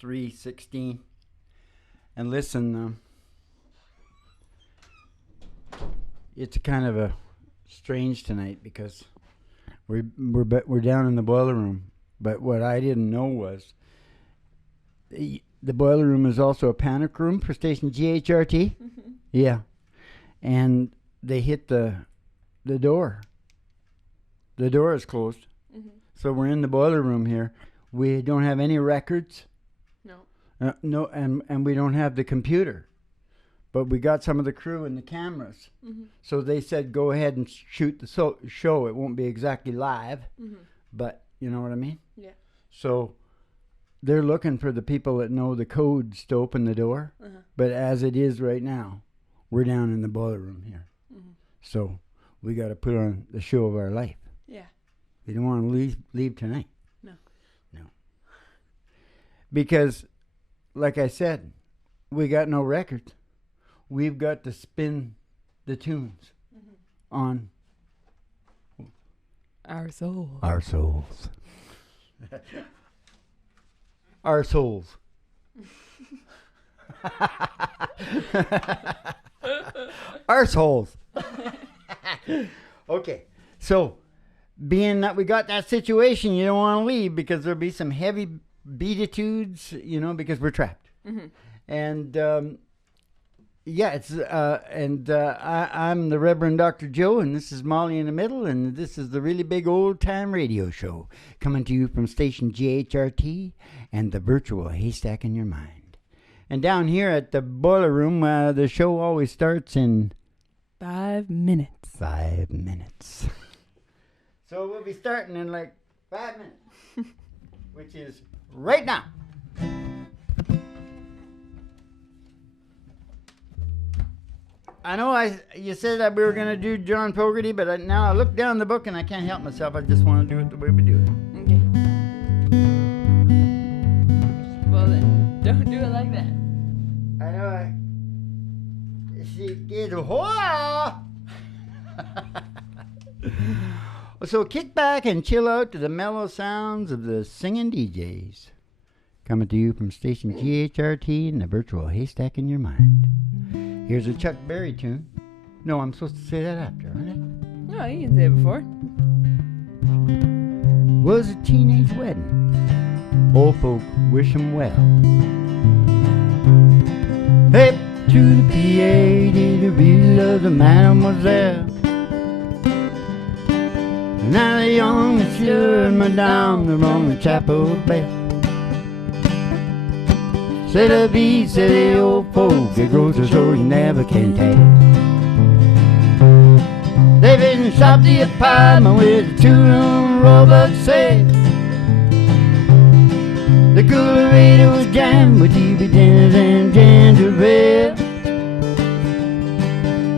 3:16. And listen, it's kind of a strange tonight because we're down in the boiler room. But what I didn't know was the boiler room is also a panic room for station GHRT. Mm-hmm. Yeah. And they hit the door. The door is closed. Mm-hmm. So we're in the boiler room here. We don't have any records. No. No, and we don't have the computer. But we got some of the crew and the cameras. Mm-hmm. So they said, go ahead and shoot the show. It won't be exactly live. Mm-hmm. But you know what I mean? Yeah. So they're looking for the people that know the codes to open the door. Uh-huh. But as it is right now, we're down in the boiler room here. Mm-hmm. So we got to put on the show of our life. Yeah. We don't want to leave tonight. No. Because, like I said, we got no records. We've got to spin the tunes on our souls. Our souls. Our souls. Our souls. Okay, so being that we got that situation, you don't want to leave because there'll be some heavy beatitudes, because we're trapped. Mm-hmm. And I'm the Reverend Dr. Joe, and this is Molly in the middle, and this is the really big old time radio show coming to you from station GHRT and the virtual haystack in your mind. And down here at the boiler room, the show always starts in 5 minutes. 5 minutes. So we'll be starting in like 5 minutes, which is right now. I know you said that we were going to do John Fogerty, but now I look down the book and I can't help myself. I just want to do it the way we do it. Okay. Well, then, don't do it like that. I know. She gets a whore. So kick back and chill out to the mellow sounds of the singing DJs. Coming to you from station GHRT and the virtual haystack in your mind. Here's a Chuck Berry tune. No, I'm supposed to say that after, aren't I? No, you can say it before. Was a teenage wedding. Old folk wish 'em well. Hey, to the PA, did you really love the mademoiselle? Now the young monsieur and madame, they're on the chapel bell. C'est la vie, say the old folk, it grows so you never can tell. They've been shot the apartment with a two-room robot set. The coolerator was jammed with TV dinners and gingerbread.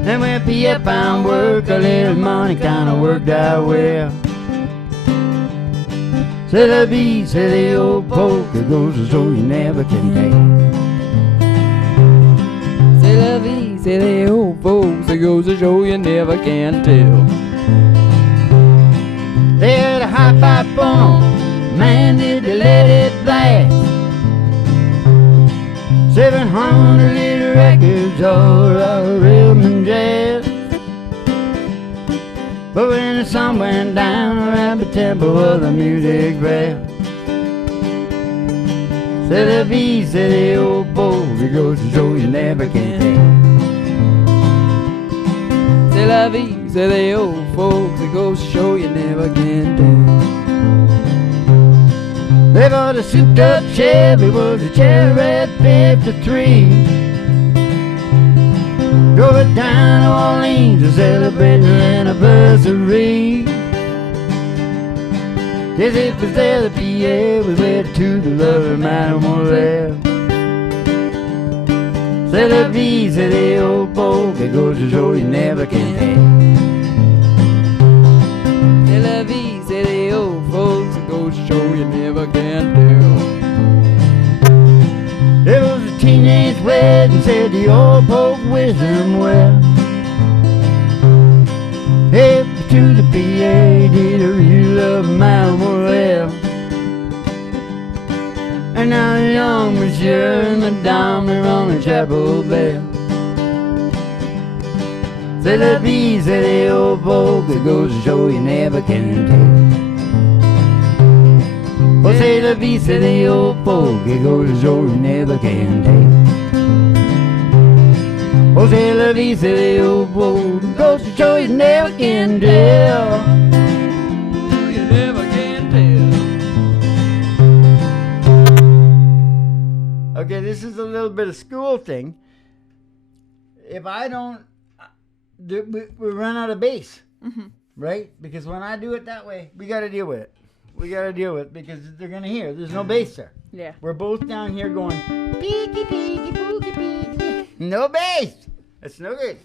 And when P.F. found work, a little money kinda worked out well. C'est la vie, say the old folk, it goes so you never can tell. C'est la vie, say the old folks, it goes to show you never can tell. They had a high-five phone, man did they let it blast. 700 little records, all rhythm and jazz. But when the sun went down around the temple of the music bell, c'est la vie, say the old folk, it goes to show you never can tell. C'est la vie, say the old folks, it goes to show you never can tell. They bought a souped-up Chevy, was a cherry red 53. Drove it down to Orleans to celebrate their anniversary. Yes, it was there, the PA was wed to the lovely mademoiselle. C'est la vie, say the old folk, it goes to show you never can tell. C'est la vie, say the old folks, it goes to show you never can tell. It was a teenage wedding, said the old folk wished them well. Hey, to the PA, did you really love mademoiselle? And now the young monsieur and madame are on the chapel bell. C'est la vie, say the old folks, it goes to show you never can tell. Oh, c'est la vie, say the old folks, it goes to show you never can tell. Oh, c'est la vie, say the old folks, it goes to show you never can tell. You never can tell. Okay, this is a little bit of school thing. If I don't, we run out of bass, right? Because when I do it that way, we got to deal with it. We got to deal with it because they're going to hear. There's no bass there. Yeah. We're both down here going, peeky, peeky, pooky, peeky. No bass. That's no good.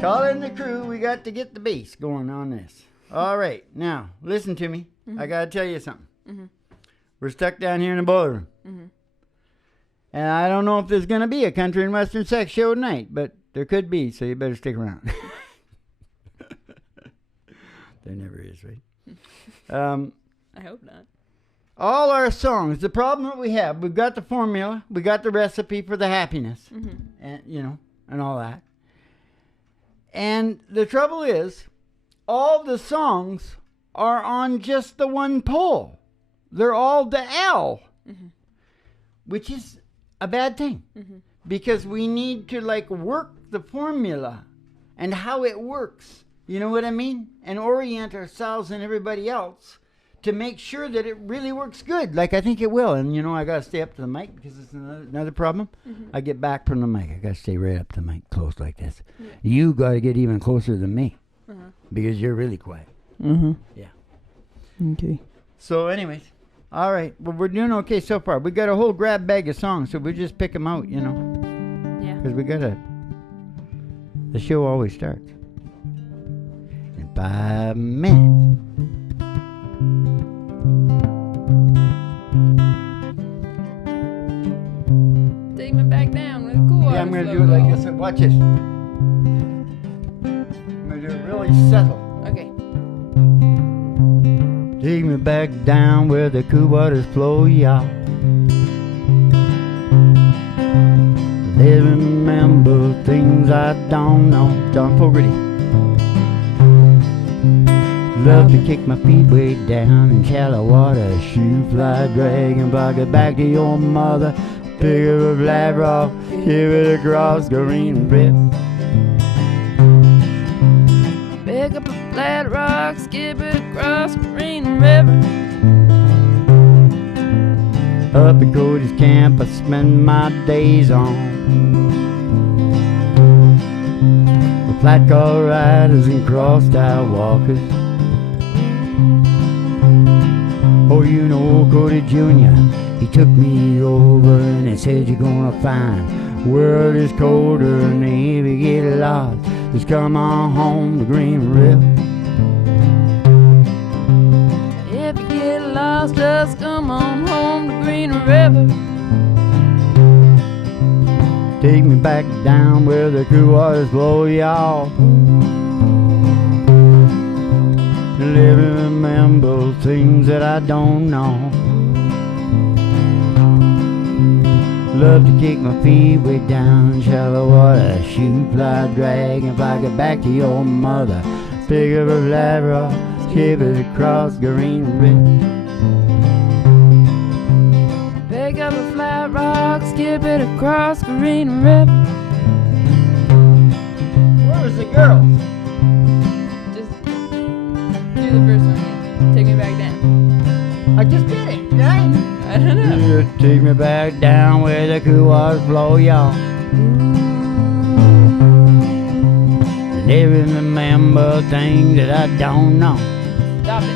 Call in the crew. We got to get the bass going on this. All right. Now, listen to me. I got to tell you something. We're stuck down here in the boiler room. And I don't know if there's going to be a country and western sex show tonight, but there could be, so you better stick around. There never is, right? I hope not. All our songs, the problem that we have, we've got the formula, we got the recipe for the happiness, and and all that. And the trouble is, all the songs are on just the one pull. They're all the L, which is a bad thing, because we need to work the formula and how it works. You know what I mean? And orient ourselves and everybody else to make sure that it really works good, like I think it will. And I got to stay up to the mic because it's another problem. I get back from the mic. I got to stay right up to the mic, close like this. Yeah. You got to get even closer than me because you're really quiet. Yeah. Okay. So anyways, all right. Well, we're doing okay so far. We got a whole grab bag of songs, so we just pick them out, Yeah. because we got the show always starts in 5 minutes. Take me back down with a cool. Yeah, I'm going to do it like this. Watch this. I'm going to do it really subtle. Okay. Take me back down where the cool waters flow, y'all. They remember things I don't know. John Fogerty. Love to kick my feet way down in shallow water. Shoe fly, dragon, bucket back to your mother. Pick up a flat rock, give it across Green River. Pick up a flat rock, skip it across Green River. Up at Cody's camp I spend my days on the flat car riders and cross-style walkers. Oh, Cody Jr., he took me over and he said you're gonna find the world is colder and if you get lost, just come on home to Green River. If you get lost, just come on home to Green River. Take me back down where the cool waters flow, y'all. Live and remember things that I don't know. Love to kick my feet way down shallow water. Shoot, fly, drag, and fly get back to your mother. Pick up a flat rock, skip it across Green River. Pick up a flat rock, skip it across Green River. Where was the girl? Just do the first one again. Take me back down. I just did it, right? I don't know. You take me back down where the cool waters flow, y'all. Live and remember things that I don't know. Stop it.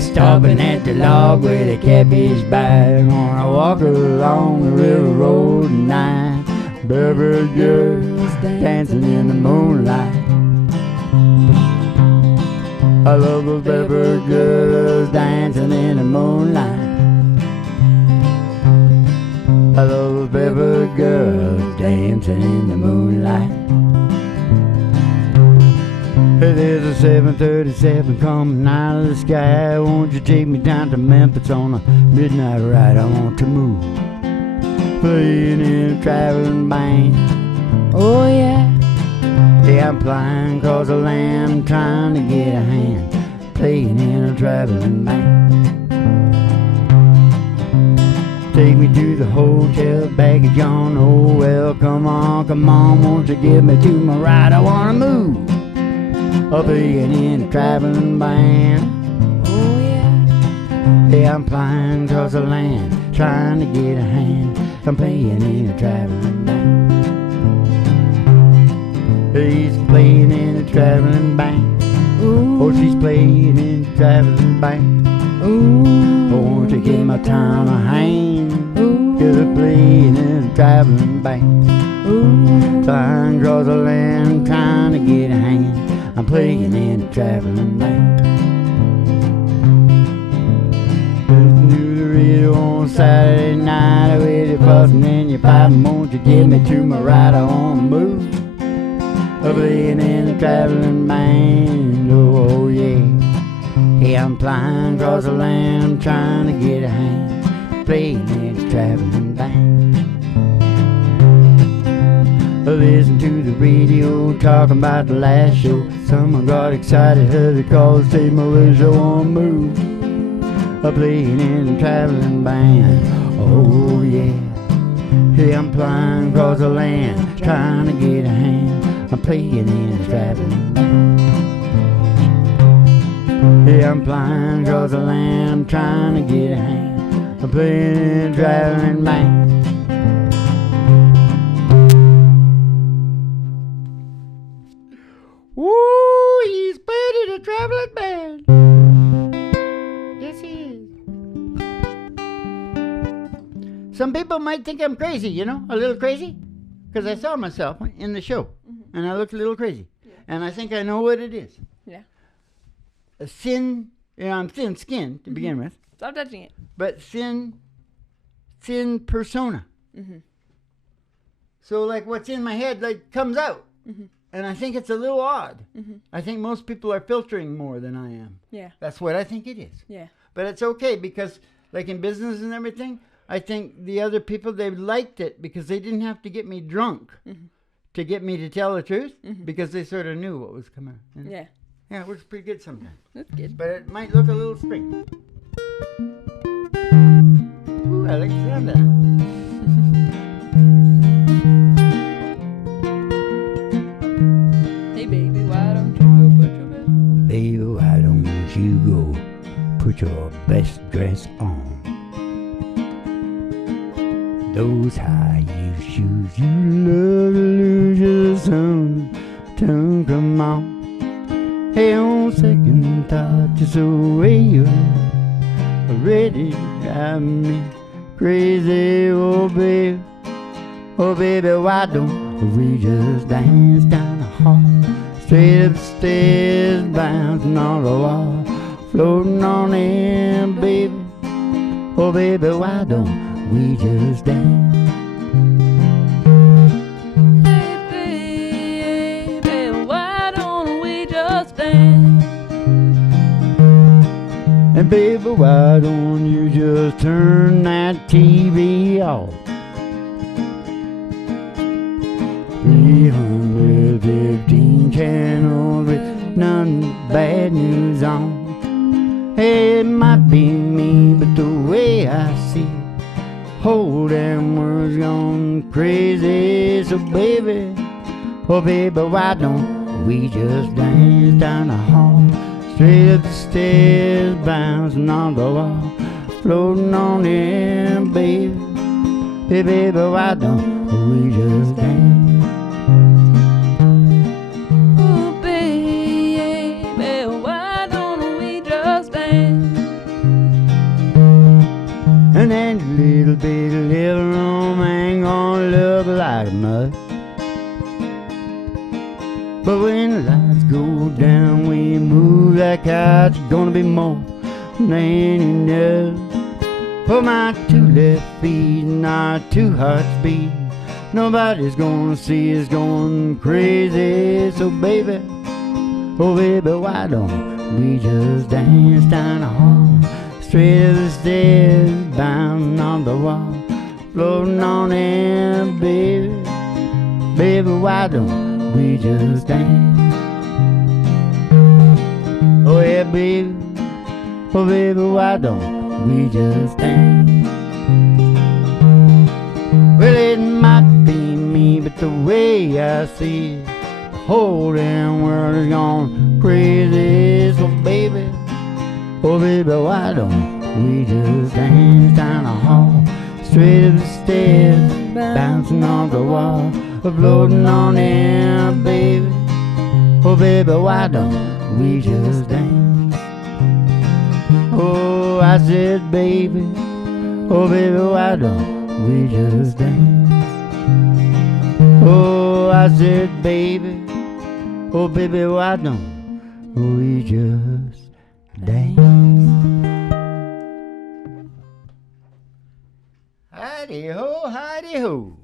Stopping at the log where the catfish bite. Gonna walk along the river road tonight. Baby girls dancing in the moonlight. I love those baby girls dancing in the moonlight. I love those baby girls dancing in the moonlight. They There's a 737 coming out of the sky. Won't you take me down to Memphis on a midnight ride? I want to move, playing in a traveling band. Oh yeah. Yeah, I'm flying across the land, trying to get a hand, playing in a traveling band. Take me to the hotel, baggage on. Oh well, come on, won't you give me to my ride? I wanna move, playing in a traveling band. Oh yeah. Yeah, I'm flying across the land, trying to get a hand, I'm playing in a traveling band. He's playing in a traveling band. Ooh. Oh, she's playing in a traveling band. Ooh. Oh, won't you give my town a hand? Ooh. Cause I'm playing in a traveling band. Ooh. Flying across the land, trying to get a hand, I'm playing in a traveling band. Listen to the radio on Saturday night, with you fussing and you fighting. Won't you give me to my ride? I wanna move, playing in a traveling band. Oh yeah. Yeah, I'm flying across the land, trying to get a hand, playing in a traveling band. Listen to the radio, talking about the last show. Someone got excited, heard the call, say Malaysia wanna move, playing in a traveling band. Oh yeah. Yeah, I'm flying across the land, trying to get a hand, I'm playing in a traveling band. Yeah, I'm flying across the land, trying to get a hand, I'm playing in a traveling band. Woo, he's playing in a traveling band. Yes, he is. Some people might think I'm crazy, you know, a little crazy, because I saw myself in the show, and I looked a little crazy, and I think I know what it is. Yeah. A sin, you know, I'm thin-skinned to begin with, Stop touching it. but thin persona. So, like, what's in my head, like, comes out, and I think it's a little odd. I think most people are filtering more than I am. Yeah. That's what I think it is. Yeah. But it's okay, because, like, in business and everything, I think the other people, they liked it because they didn't have to get me drunk to get me to tell the truth, because they sort of knew what was coming. You know? Yeah. Yeah, it works pretty good sometimes. That's good. But it might look a little spring. Ooh, I like the sound of that. Hey baby, why don't you go put your best? Baby, why don't you go put your best dress on? Those high heel shoes you love to lose your sun. Come on. Hey, on second thought, just the way you're ready to drive me crazy, oh baby. Oh baby, why don't we just dance down the hall, straight up the stairs, bouncing on the wall, floating on in, baby. Oh baby, why don't we just dance? And baby, why don't you just turn that TV off? 315 channels with none but bad news on. Hey, it might be me, but the way I see it, whole damn world's gone crazy. So baby, oh baby, why don't we just dance down the hall, straight up the stairs, bouncing on the wall, floating on in, baby. Hey baby, why don't we just dance? Oh baby, why don't we just dance? And that little bitty little room ain't gonna look like much, but when the lights go down, we move that couch, it's gonna be more than enough. For my two left feet and our two hearts beat, nobody's gonna see us going crazy. So baby, Oh baby, why don't we just dance down the hall, straight to the stairs, bouncing on the wall, floating on air, baby. Baby, why don't we just dance? Oh yeah, baby. Oh baby, why don't we just dance? Well, it might be me, but the way I see it, the whole damn world is gone crazy. So baby, oh baby, why don't we just dance down the hall, straight up the stairs, bouncing off the wall, floating on air, baby. Oh baby, why don't we just dance? Oh, I said, baby, oh baby, why don't we just dance? Oh, I said, baby, oh baby, why don't we just dance? Hidey-ho, hidey-ho.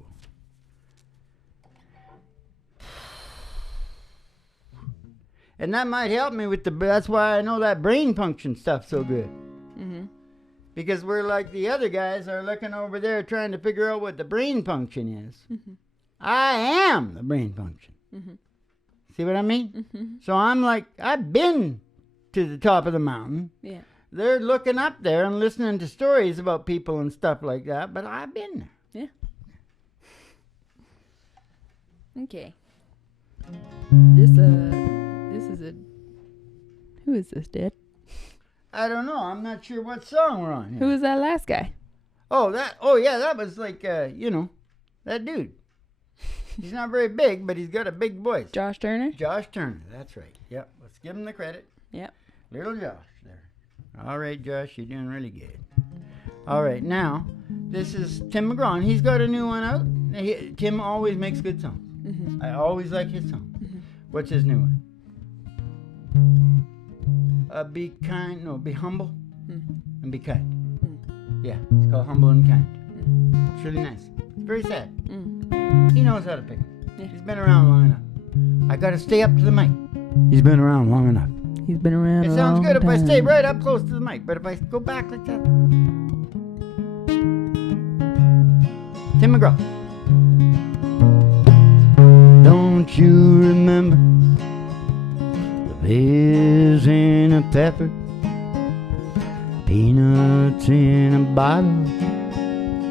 And that might help me with that's why I know that brain function stuff so good. Mm-hmm. Because we're like the other guys are looking over there trying to figure out what the brain function is. Mm-hmm. I am the brain function. Mm-hmm. See what I mean? Mm-hmm. So I'm like, I've been to the top of the mountain. Yeah. They're looking up there and listening to stories about people and stuff like that, but I've been there. Yeah. Okay. This is a... Who is this, Dad? I don't know. I'm not sure what song we're on here. Who was that last guy? Oh, yeah, that was like, that dude. He's not very big, but he's got a big voice. Josh Turner? Josh Turner, that's right. Yep, let's give him the credit. Yep. Little Josh there. All right, Josh, you're doing really good. All right, now, this is Tim McGraw, and he's got a new one out. Tim always makes good songs. Mm-hmm. I always like his songs. Mm-hmm. What's his new one? Be humble and be kind. Yeah, it's called Humble and Kind. It's really nice. It's very sad. He knows how to pick 'em. Yeah. He's been around long enough. I gotta stay up to the mic. He's been around long enough. He's been around It a sounds long good if I time. stay right up close to the mic, but if I go back like that. Tim McGraw. Don't you remember the pears in a pepper, peanuts in a bottle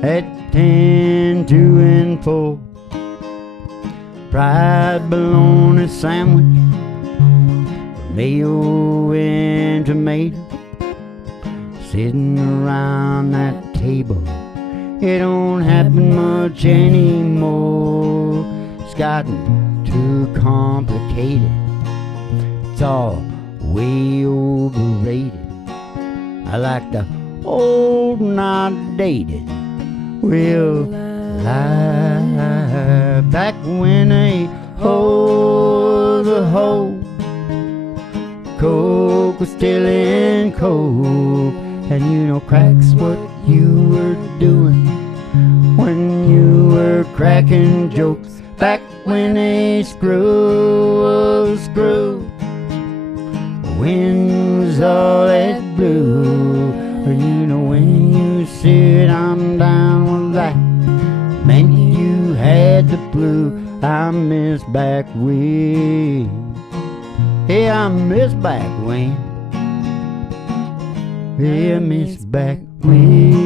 at 10, 2, and 4, fried bologna sandwich, mayo and tomato, sitting around that table. It don't happen much anymore. It's gotten too complicated. It's all way overrated. I like the old, not dated, real life. Back when they hold the hoe, Coke was still in Coke. And crack's what you were doing when you were cracking jokes. Back when a screw was screw, wind was all that blew. When you said I'm down with that, meant you had the flu. I miss back when. Hey, I miss back when. Yeah, miss back when.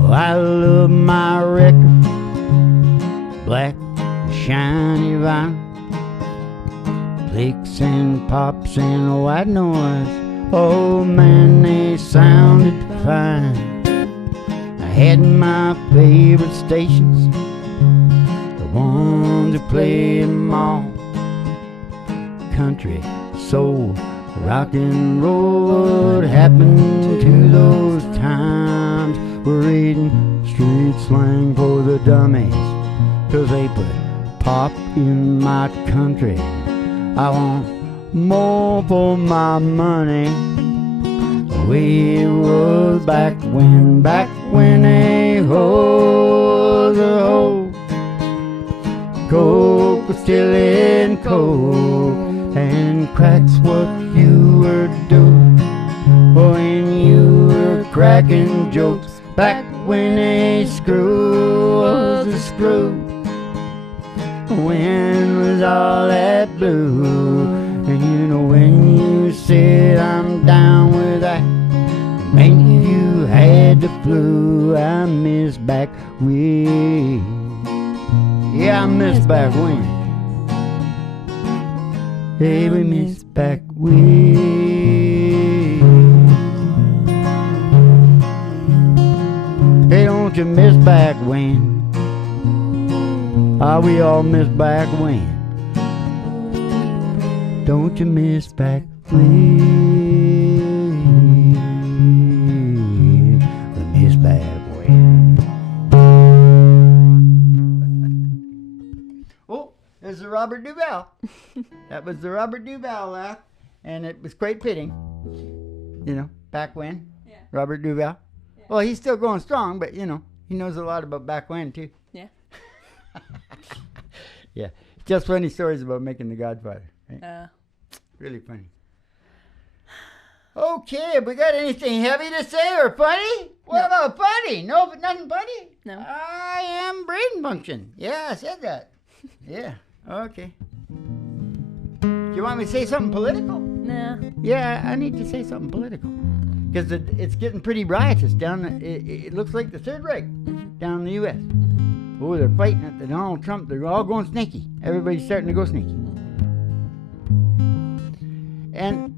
Oh, I love my record, black, shiny vinyl, clicks and pops and white noise. Oh man, they sounded fine. I had my favorite stations, ones who play them all. Country, soul, rock and roll. What happened to those times? We're reading street slang for the dummies, 'cause they put pop in my country. I want more for my money. way it was back when a hoe's a hoe. Coke was still in coke, and cracks what you were doing when you were cracking jokes. Back when a screw was a screw, when was all that blue. And you know when you said I'm down with that, and you had the flu. I miss back when. Yeah, I miss back when. Hey, we miss back when. Hey, don't you miss back when? Ah, we all miss back when. Don't you miss back when? We miss back when. Oh, there's the Robert Duvall. That was the Robert Duvall laugh, and it was quite fitting. You know, back when. Yeah. Robert Duvall. Yeah. Well, he's still going strong, but you know, he knows a lot about back when too. Yeah. Yeah, just funny stories about making The Godfather. Right? Really funny. Okay, have we got anything heavy to say or funny? What about funny? No, but nothing funny? No. I am brain function. Yeah, I said that. Yeah, okay. Do you want me to say something political? No. Yeah, I need to say something political. Because it's getting pretty riotous down, it looks like the Third Reich down in the U.S. Oh, they're fighting at the Donald Trump. They're all going sneaky. Everybody's starting to go sneaky. And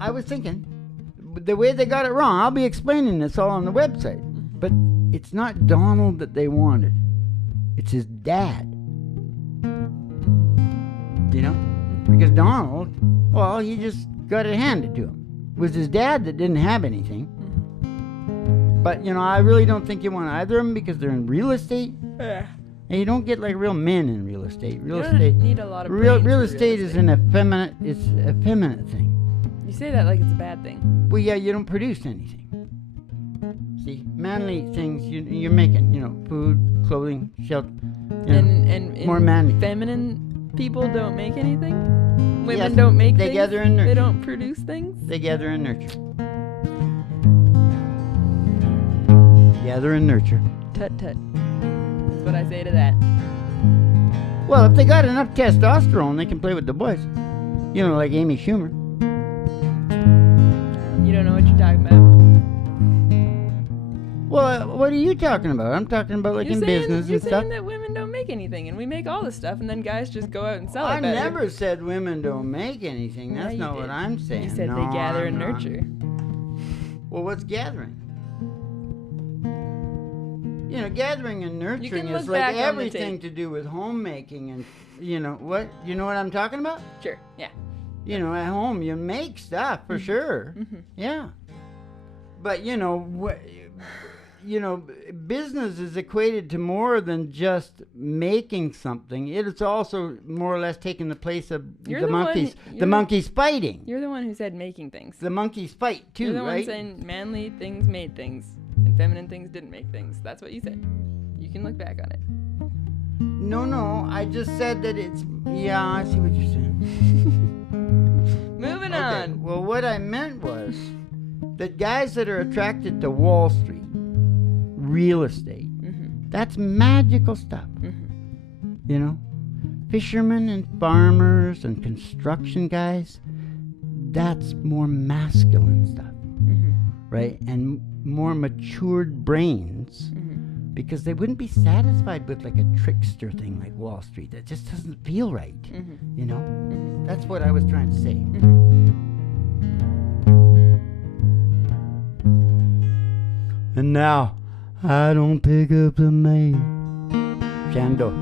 I was thinking, the way they got it wrong, I'll be explaining this all on the website, but it's not Donald that they wanted. It's his dad. You know? Because Donald, well, he just got it handed to him. It was his dad that didn't have anything. But, you know, I really don't think you want either of them because they're in real estate. Yeah. And you don't get like real men in real estate. Real estate need a lot of real estate is an effeminate. It's a feminine thing. You say that like it's a bad thing. Well, yeah, you don't produce anything. See, manly things you're making. You know, food, clothing, shelter. And more manly. Feminine people don't make anything. Women don't make things. They gather and nurture. They don't produce things. They gather and nurture. Gather and nurture. Tut tut. That's what I say to that. Well, if they got enough testosterone, they can play with the boys. You know, like Amy Schumer. You don't know what you're talking about. Well, what are you talking about? I'm talking about like in business and stuff. You're saying that women don't make anything, and we make all this stuff, and then guys just go out and sell it. I never said women don't make anything. That's not what I'm saying. You said they gather and nurture. Well, what's gathering? You know, gathering and nurturing is like everything to do with homemaking and, you know, what? You know what I'm talking about? Sure, yeah. You know, at home you make stuff for sure. Mm-hmm. Yeah. But, you know, business is equated to more than just making something. It's also more or less taking the place of the monkeys. The monkeys fighting. You're the one who said making things. The monkeys fight too, right? You're the one saying manly things made things and feminine things didn't make things. That's what you said. You can look back on it. No, I just said that it's... Yeah, I see what you're saying. Moving on. Well, what I meant was that guys that are attracted to Wall Street, real estate, that's magical stuff. You know? Fishermen and farmers and construction guys, that's more masculine stuff. Right? And more matured brains, because they wouldn't be satisfied with like a trickster thing like Wall Street. That just doesn't feel right. You know? That's what I was trying to say. And now, I don't pick up the mail. Shandor,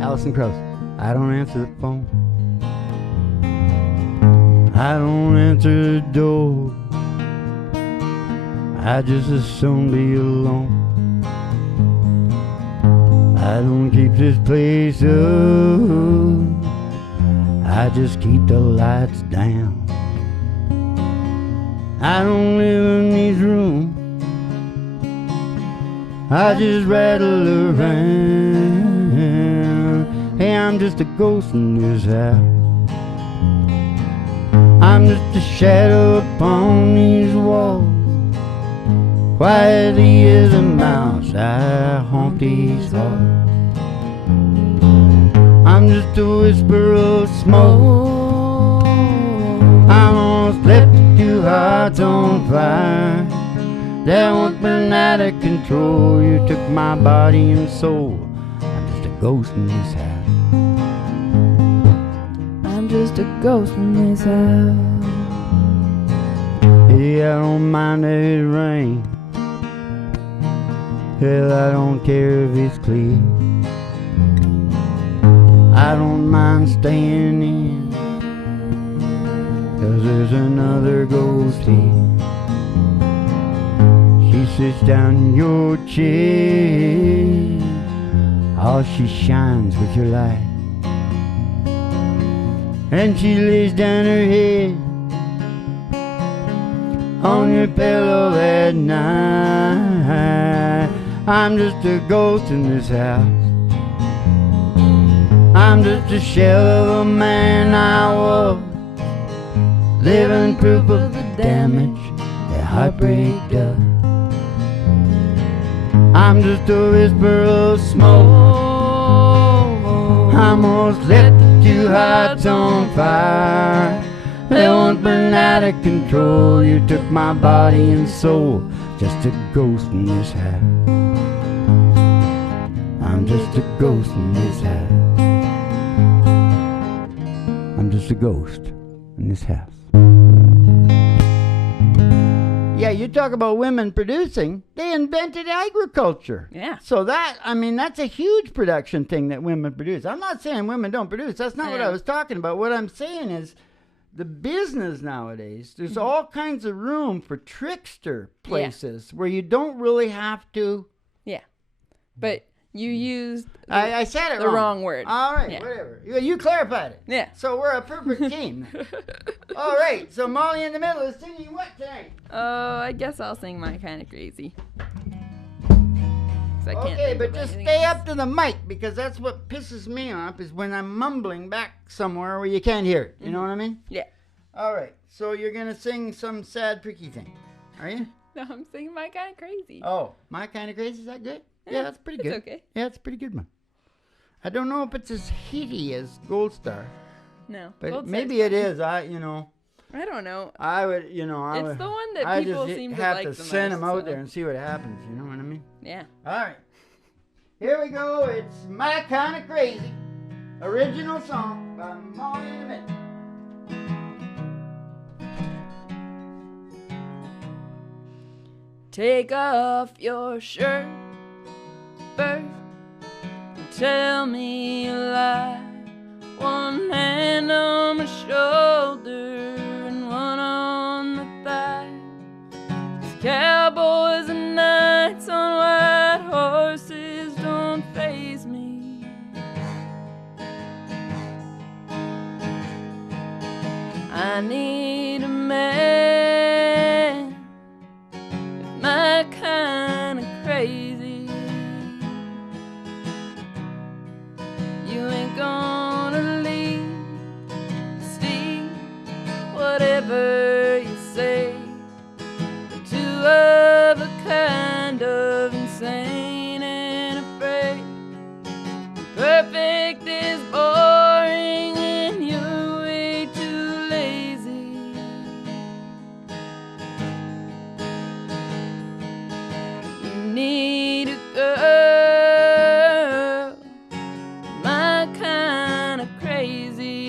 Alison Krauss, I don't answer the phone. I don't answer the door. I just as soon be alone. I don't keep this place up. I just keep the lights down. I don't live in these rooms. I just rattle around. Hey, I'm just a ghost in this house. I'm just a shadow upon these walls. Quietly as a mouse, I haunt these halls. I'm just a whisper of smoke. I'm almost left two hearts on fire. That won't burn out of control. You took my body and soul. I'm just a ghost in this house. I'm just a ghost in this house. Hey, I don't mind if it rains. Hell, I don't care if it's clear. I don't mind staying in, 'cause there's another ghost here. She sits down in your chair. Oh, she shines with your light. And she lays down her head on your pillow at night. I'm just a ghost in this house. I'm just a shell of a man I was, living proof of the damage that heartbreak does. I'm just a whisper of smoke. I'm almost left two hearts on fire. They won't burn out of control. You took my body and soul. Just a ghost in this house. I'm just a ghost in this house. I'm just a ghost in this house. Yeah, you talk about women producing. They invented agriculture. Yeah. So that, I mean, that's a huge production thing that women produce. I'm not saying women don't produce. That's not what I was talking about. What I'm saying is the business nowadays, there's all kinds of room for trickster places where you don't really have to. Yeah. But you used I said it the wrong word. All right, whatever. You clarified it. Yeah. So we're a perfect team. All right, so Molly in the middle is singing what tonight? Oh, I guess I'll sing My Kinda Crazy. 'Cause I can't Okay, think but of just anything stay else. up to the mic, because that's what pisses me off, is when I'm mumbling back somewhere where you can't hear it. You know what I mean? Yeah. All right, so you're going to sing some sad, pricky thing, are you? No, I'm singing My Kinda Crazy. Oh, My Kinda Crazy, is that good? Yeah, that's pretty good. It's okay. Yeah, it's a pretty good one. I don't know if it's as hitty as Gold Star, No. but Gold maybe Star's it fine. is. I don't know. I would, It's the one that I people just seem to have like to the send most, them out so- there and see what happens. You know what I mean? Yeah. All right. Here we go. It's My Kinda Crazy. Original song by Molly in the Middle. Take off your shirt first and tell me a lie. One hand on my shoulder and one on the thigh. 'Cause cowboys and knights on white horses don't faze me. I need a man with my kind of crazy. You ain't gonna leave, Steve, whatever you say. We're two of a kind of insane and afraid. Perfect is boring and you're way too lazy. You need a girl, my kind of crazy.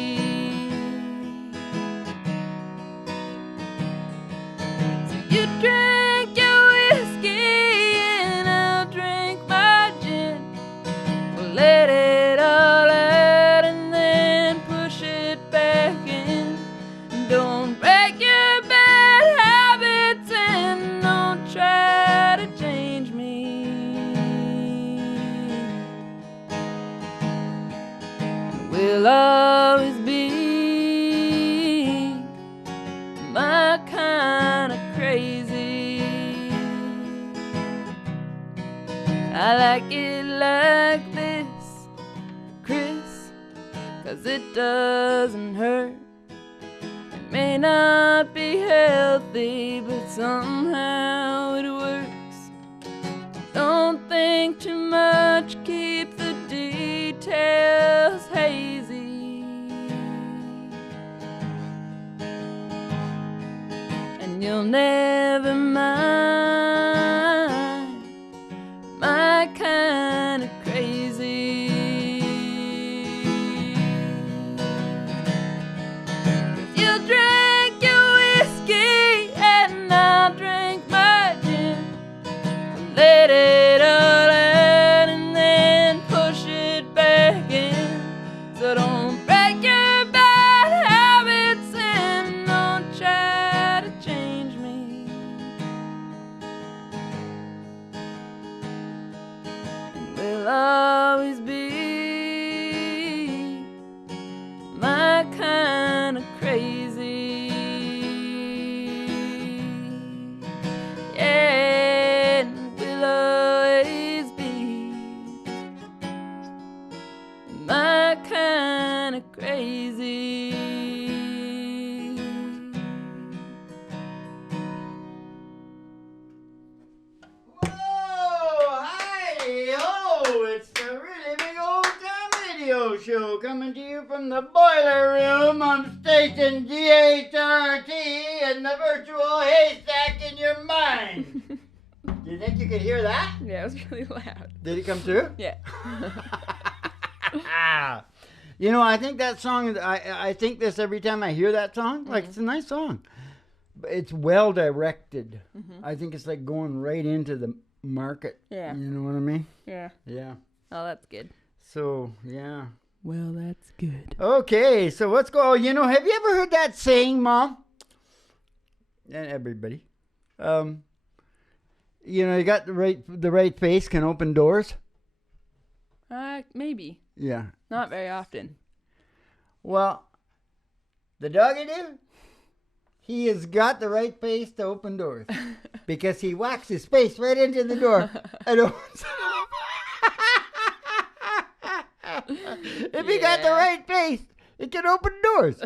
like it like this, Chris, 'cause it doesn't hurt. It may not be healthy, but somehow it works. Don't think too much, keep the details hazy, and you'll never mind my kind of crazy. 'Cause you'll drink your whiskey and I'll drink my gin. Let it all out and then push it back in. So don't break your bad habits and don't try to change me. And we'll always be my kind of crazy. Yeah, and we'll always be my kind of crazy. Whoa! Hi-ho! It's the Really Big Old Time Radio Show coming to you from the boiler room on station GHRT and the virtual haystack in your mind. Do you think you could hear that? Yeah, it was really loud. Did it come through? Yeah. You know, I think that song, I think this every time I hear that song. Like, it's a nice song. But it's well directed. I think it's like going right into the market. Yeah. You know what I mean? Yeah. Yeah. Oh, that's good. So, yeah. Well, that's good. Okay, so let's go. Oh, you know, have you ever heard that saying, Mom? And everybody. You know, you got the right face can open doors. Maybe. Yeah. Not very often. Well, the doggy do, he has got the right face to open doors because he whacks his face right into the door and opens If he got the right face, it can open doors.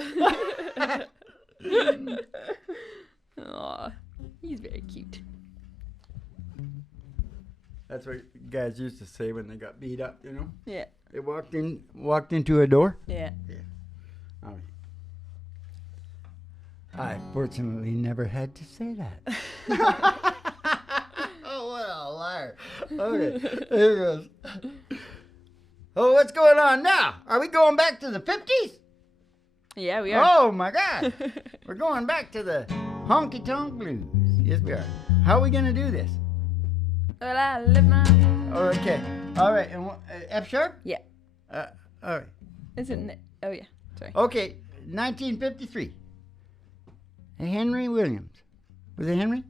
Aw, he's very cute. That's what guys used to say when they got beat up, you know? Yeah. They walked into a door. Yeah. Oh. I fortunately never had to say that. Oh, what a liar. Okay, here goes. Oh, what's going on now? Are we going back to the 50s? Yeah, we are. Oh, my God. We're going back to the honky-tonk blues. Yes, we are. How are we going to do this? Well, I live my... Okay. All right. And F sharp? Yeah. All right. Isn't it? Oh, yeah. Sorry. Okay. 1953. Henry Williams. Was it Henry?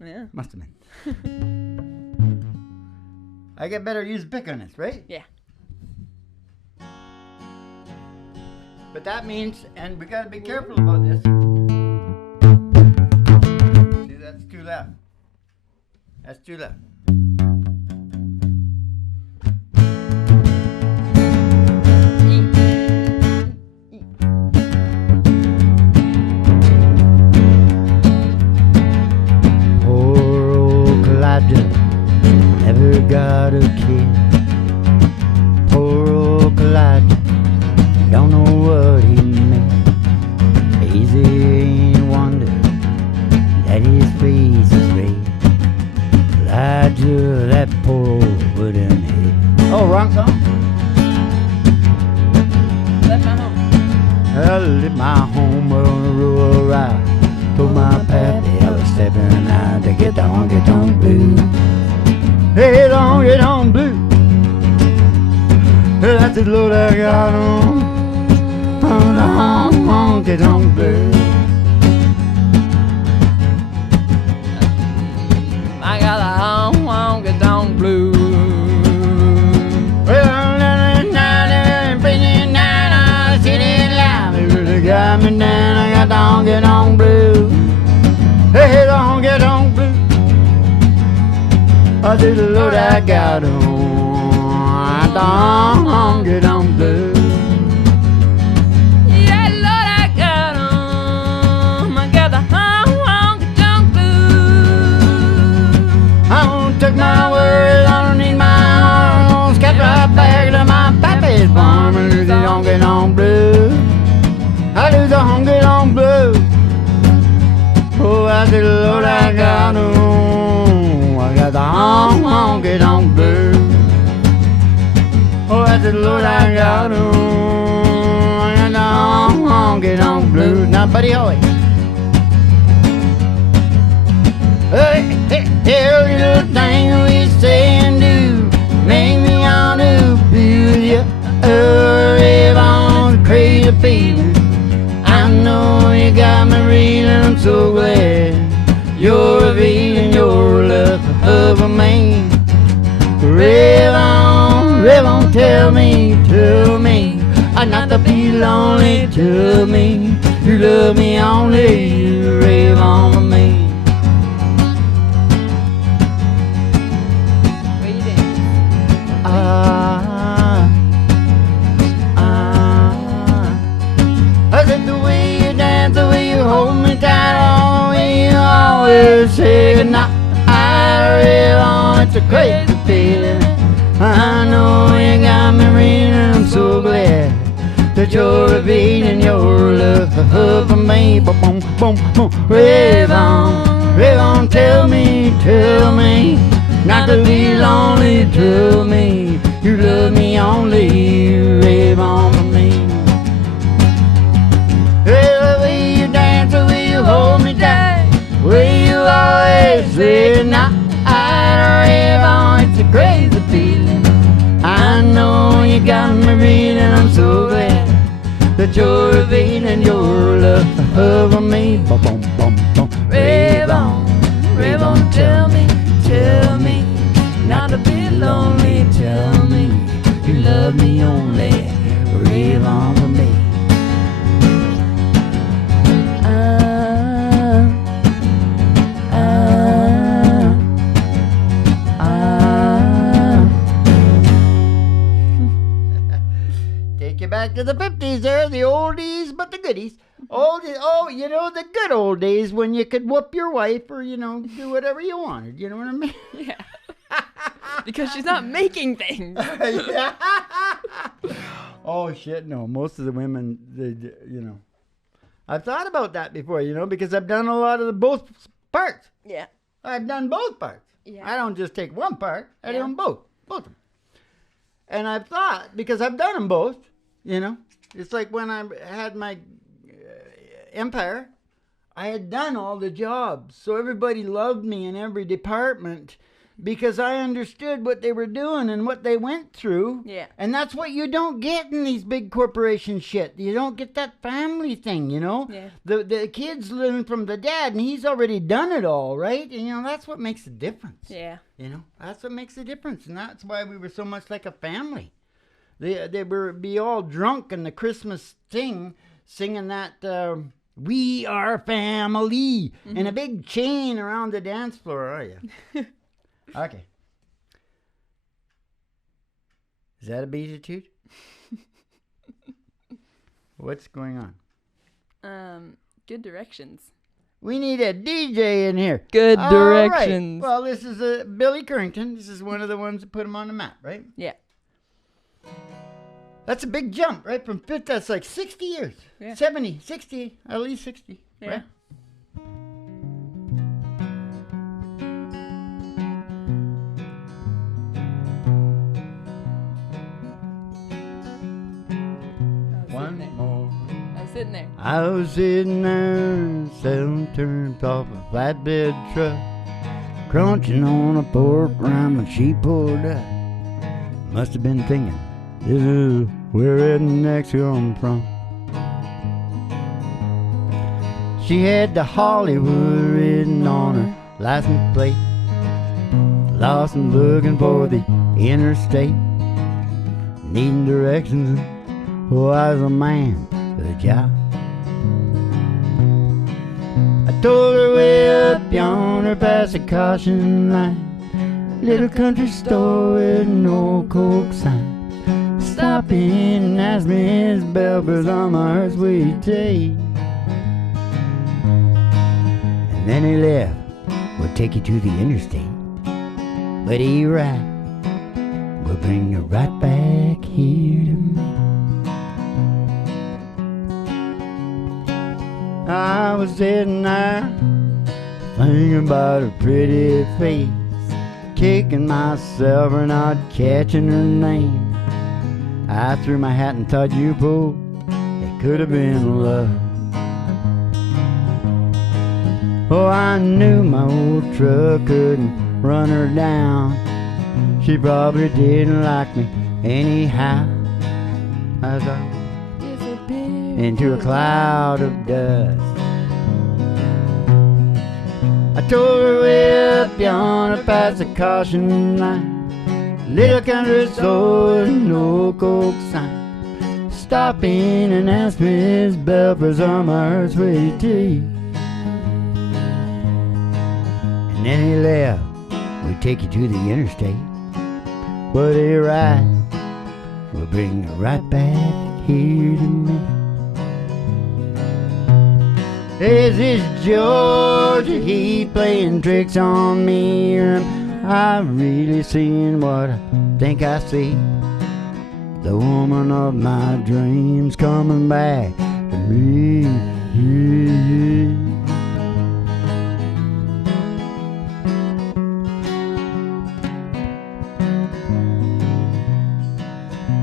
Yeah. Must have been. I get better use pick on this, right? Yeah. But that means, and we got to be careful about this. See, that's too loud. That's too loud. Poor old Clyde never got a kid. Poor old Clyde don't know what he meant. Easy ain't wonder that his face is red. Elijah, that poor old wooden head. Oh, wrong song? Left my home. I left my home on the rural ride. Told my pappy I was stepping out to get the honky-tonk blues. Hey, the honky-tonk blues. That's the load I got on the honky-tonk blues. I got the honky-tonk blues. Well, city life really got me down. I got the honky-tonk blues. Hey, the honky-tonk blues. I I said, Lord, I got honky tonk blues. Yeah, Lord, I got 'em. I got the honky-tonk blues. I won't take my worries underneath my arms, kept right back to my pappy's farm and lose the honky tonk blues. I lose the honky tonk blues. Oh, I said, Lord, I got the honky tonk blues. Oh, I said, Lord, I got the honky tonk blues. Now, Buddy Holly. Hey, hey, every little thing we say and do make me want to feel you. Everyone's crazy feeling. I know you got me reeling. I'm so glad you're revealing your love for me. Rave on, tell me, not to be lonely. Tell me you love me only. Rave on for me. I said the way you dance, the way you hold me tight, all the way you always say goodnight. I rave on, it's a crazy feeling. I know you got me reeling. I'm so glad that you're revealing your love for me. Boom, boom, boom. Rave on, tell me, not to be lonely. Tell me you love me only. Rave on for me. The way you dance, the way you hold me tight, the way you always say night. I rave on, it's a crazy feeling. I know you got me reeling. I'm so glad that you're revealing your love for me. Boom, boom, boom, boom. Rave on, tell me, not to be lonely. Tell me you love me only. Rave on for me. Take you back to the 50s there, the oldies but the goodies. Oldies, oh, you know, the good old days when you could whoop your wife or, you know, do whatever you wanted. You know what I mean? Yeah. Because she's not making things. Yeah. Oh, shit, no. Most of the women, they, you know. I've thought about that before, you know, because I've done a lot of the both parts. Yeah. I've done both parts. Yeah. I don't just take one part. I do them both of them. And I've thought, because I've done them both, you know. It's like when I had my empire, I had done all the jobs. So everybody loved me in every department because I understood what they were doing and what they went through. Yeah. And that's what you don't get in these big corporation shit. You don't get that family thing, you know? Yeah. The kids learn from the dad, and he's already done it all, right? And, you know, that's what makes the difference. Yeah. You know, that's what makes the difference. And that's why we were so much like a family. They were be all drunk in the Christmas thing, singing that "We Are Family" in a big chain around the dance floor, are you? Okay. Is that a beatitude? What's going on? Good directions. We need a DJ in here. Good All directions. Right. Well, this is Billy Currington. This is one of the ones that put him on the map, right? Yeah. That's a big jump, right? From 50, that's like 60 years. Yeah. 70, 60, at least 60. Yeah. Right? One more. I was sitting there. I was sitting there, 7 turns off a flatbed truck, crunching on a pork rinds when she pulled up. Must have been thinking, this is where rednecks come from. She had the Hollywood written on her license plate, lost and looking for the interstate, needing directions. Oh, I was a man for the job. I told her way up yonder past the caution line, Little country store with no Coke sign. Stop in and ask Miss Belber's on my sweet tea. And then he left. We'll take you to the interstate. But he right. We'll bring you right back here to me. I was sitting there thinking about her pretty face, kicking myself for not catching her name. I threw my hat and thought, you fool, it could have been love. Oh, I knew my old truck couldn't run her down. She probably didn't like me anyhow. As I disappeared into a cloud of dust, I told her way up yonder past the caution line. Little country store, no Coke sign. Stop in and ask Miss Belford's on my sweet tea. And then he left. We'll take you to the interstate. But he right. We'll bring her right back here to me. Is this Georgia? He playing tricks on me? I'm really seeing what I think I see. The woman of my dreams coming back to me.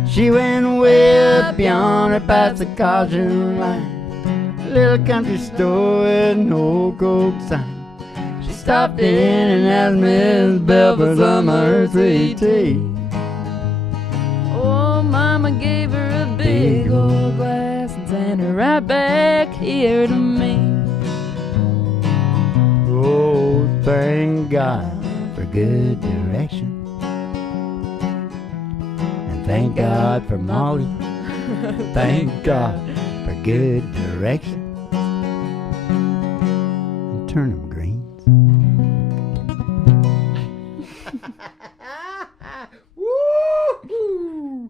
She went way up yonder past the caution line. Little country store with no Coke sign. She stopped in and asked Miss Belford's on her sweet tea. Oh, Mama gave her a big old glass and sent her right back here to me. Oh, thank God for good direction. And thank God for Molly. Thank God for good direction. And turnip greens. Woo!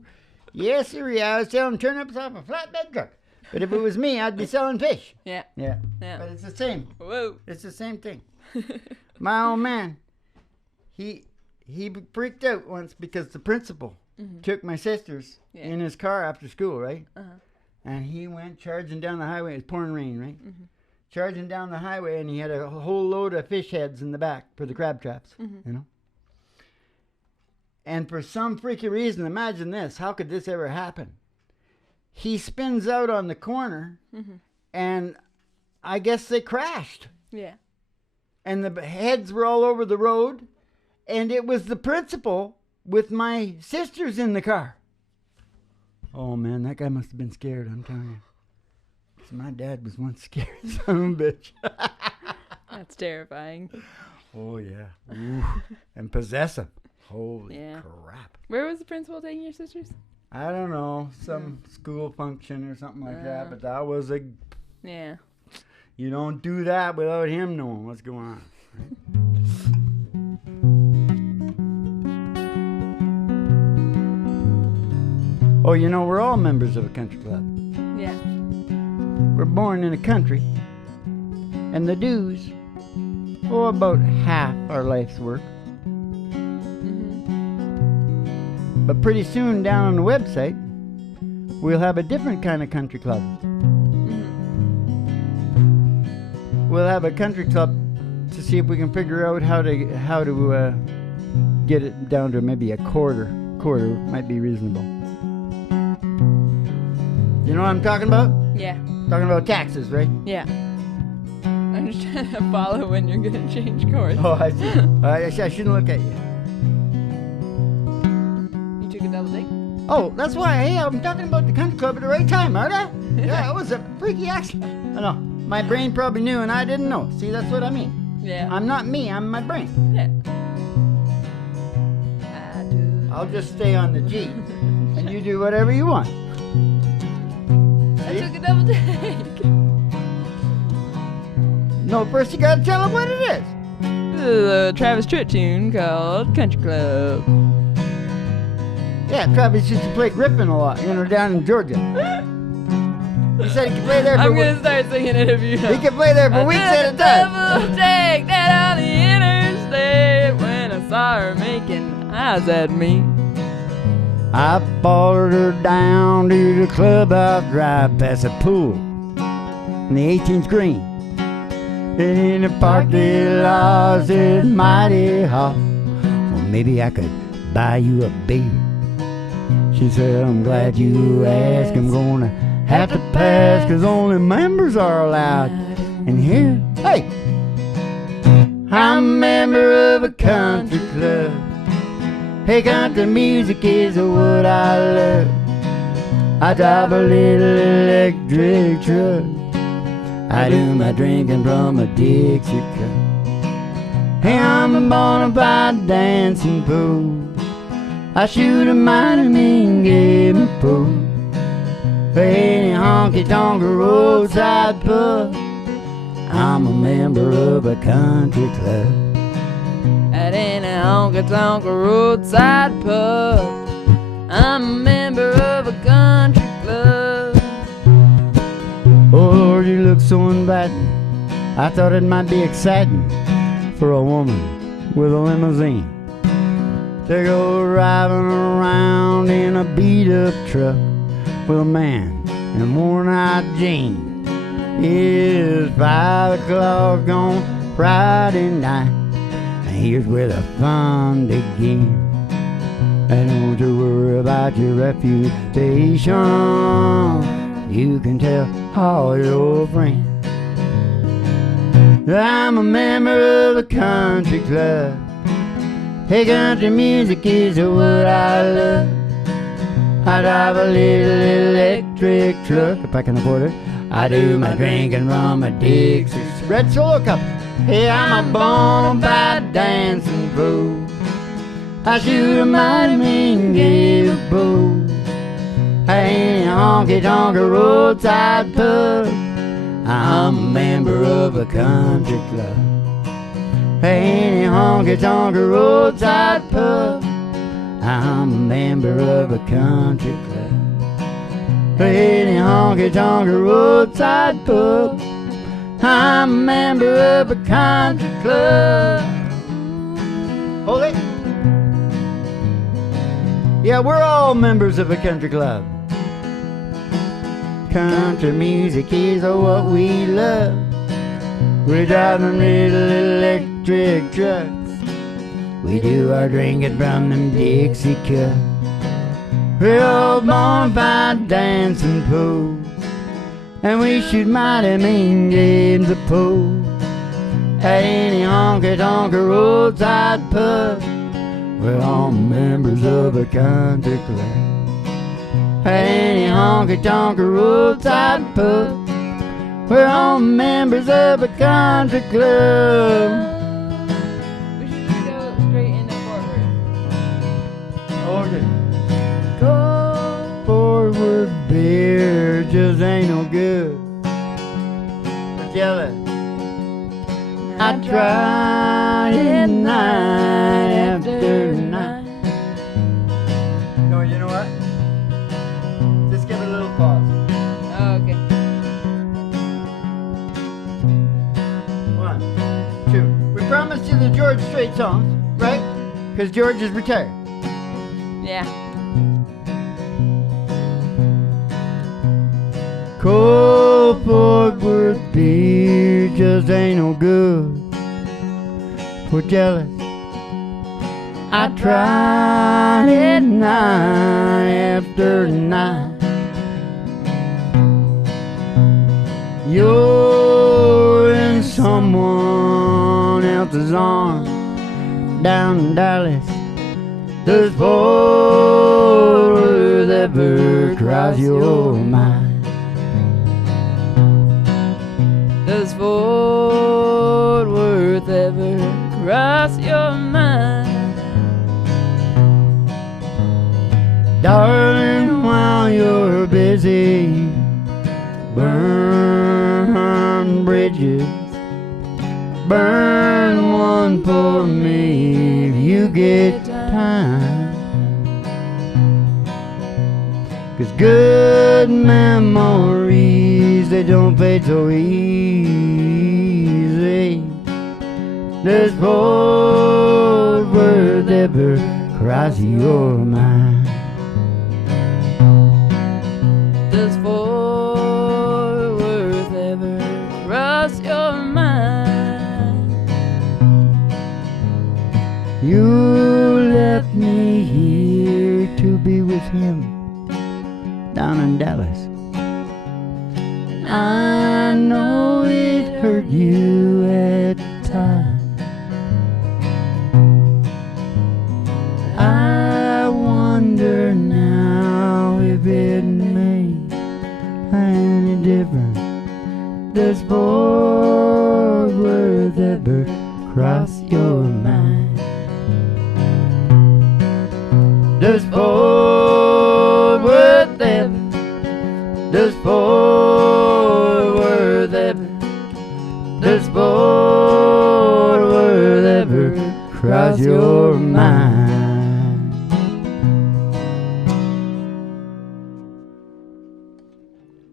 Yes, sir. I was selling turnips off a flatbed truck. But if it was me, I'd be selling fish. Yeah. Yeah. Yeah. But it's the same. Whoa. It's the same thing. My old man, he freaked out once because the principal took my sisters in his car after school, right? And he went charging down the highway. It was pouring rain, right? Charging down the highway, and he had a whole load of fish heads in the back for the crab traps, you know? And for some freaky reason, imagine this. How could this ever happen? He spins out on the corner, and I guess they crashed. Yeah. And the heads were all over the road, and it was the principal with my sisters in the car. Oh, man, that guy must have been scared, I'm telling you. 'Cause my dad was one scared son of a bitch. That's terrifying. Oh, yeah. Ooh. And possessive. Holy crap. Where was the principal taking your sisters? I don't know, some school function or something like that, but that was a... Yeah. You don't do that without him knowing what's going on. Right? Oh, you know, we're all members of a country club. Yeah. We're born in a country, and the dues, about half our life's work. But pretty soon down on the website, we'll have a different kind of country club. We'll have a country club to see if we can figure out how to get it down to maybe a quarter. Quarter might be reasonable. You know what I'm talking about? Yeah. Talking about taxes, right? Yeah. I'm just trying to follow when you're going to change course. Oh, I see. I shouldn't look at you. You took a double take? Oh, that's why. Hey, I'm talking about the country club at the right time, aren't I? Yeah, it was a freaky accident. I know. My brain probably knew and I didn't know. See, that's what I mean. Yeah. I'm not me, I'm my brain. Yeah. I'll just stay on the G. And you do whatever you want. I took a double take. No, first you gotta tell them what it is. This is a Travis Tritt tune called Country Club. Yeah, Travis used to play Griffin a lot, down in Georgia. He said he could play there for I'm gonna start singing it if you know. He could play there for weeks at a time. Double take that on the interstate when I saw her making eyes at me. I followed her down to the clubhouse drive past the pool in the 18th green. And in the parking lot said mighty hot. Well, maybe I could buy you a beer. She said, I'm glad you asked. I'm gonna have to pass, 'cause only members are allowed in here. Hey! I'm a member of a country club. Hey, country music is what I love. I drive a little electric truck. I do my drinking from a Dixie cup. Hey, I'm a bona fide dancing fool. I shoot a mighty mean game of pool. Any honky-tonk roadside pub. I'm a member of a country club. At any honky-tonk roadside pub, I'm a member of a country club. Oh Lord, you look so inviting. I thought it might be exciting for a woman with a limousine to go driving around in a beat-up truck with a man in worn-out jeans. It's 5 o'clock on Friday night, and here's where the fun begins. And don't you worry about your reputation. You can tell all your friends. I'm a member of a country club. Hey, country music is what I love. I drive a little electric truck, if I can afford it. I do my drinking from a Dixie red solo cup. Hey, I'm a bona fide dancing fool. I shoot a mighty mean game of pool. I ain't a honky-tonk roadside pub. I'm a member of a country club. I ain't a honky-tonk roadside pub. I'm a member of a country club. I ain't a honky-tonk roadside pub. I'm a member of a country club. Hold it. Yeah, we're all members of a country club. Country music is what we love. We drive them little electric trucks. We do our drinking from them Dixie cups. We're all bona fide dancing fools, and we shoot mighty mean games of pool. At any honky-tonk roadside pub, we're all members of a country club. At any honky-tonk roadside pub, we're all members of a country club. We should just go straight into forward. Okay. Go forward, beer just ain't no good. I'm jealous. I tried it night after night. No, you know what? Just give it a little pause. Oh, okay. 1, 2. We promised you the George Strait songs, right? Because George is retired. Yeah. Cold Fort Worth beer just ain't no good. We're jealous. I tried it night after night. You're in someone else's arms down in Dallas. Does Fort Worth ever cross your mind? Does Fort Worth ever cross your mind? Darling, while you're busy, burn bridges, burn one for me if you get time. 'Cause good memories, they don't fade so easy. There's more words ever cross your mind. Does forward ever cross your mind? You left me here to be with him down in Dallas. I know it hurt you at the time. I wonder now if it made any difference. Does Fort Worth ever cross your mind? Does Fort Worth ever? Does Fort Worth ever? Does Fort Worth ever cross your mind?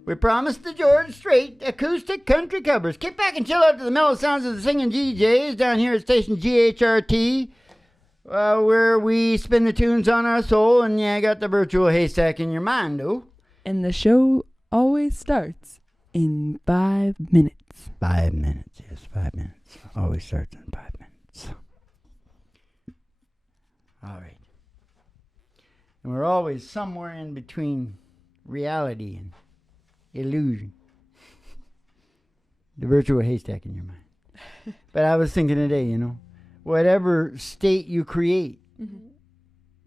We promised the George Strait acoustic country covers. Kick back and chill out to the mellow sounds of the singing GJs down here at station GHRT, where we spin the tunes on our soul, and yeah, I got the virtual haystack in your mind, though. And the show always starts in 5 minutes. 5 minutes, yes, 5 minutes. Always starts in 5 minutes. All right. And we're always somewhere in between reality and illusion. The virtual haystack in your mind. But I was thinking today, you know, whatever state you create,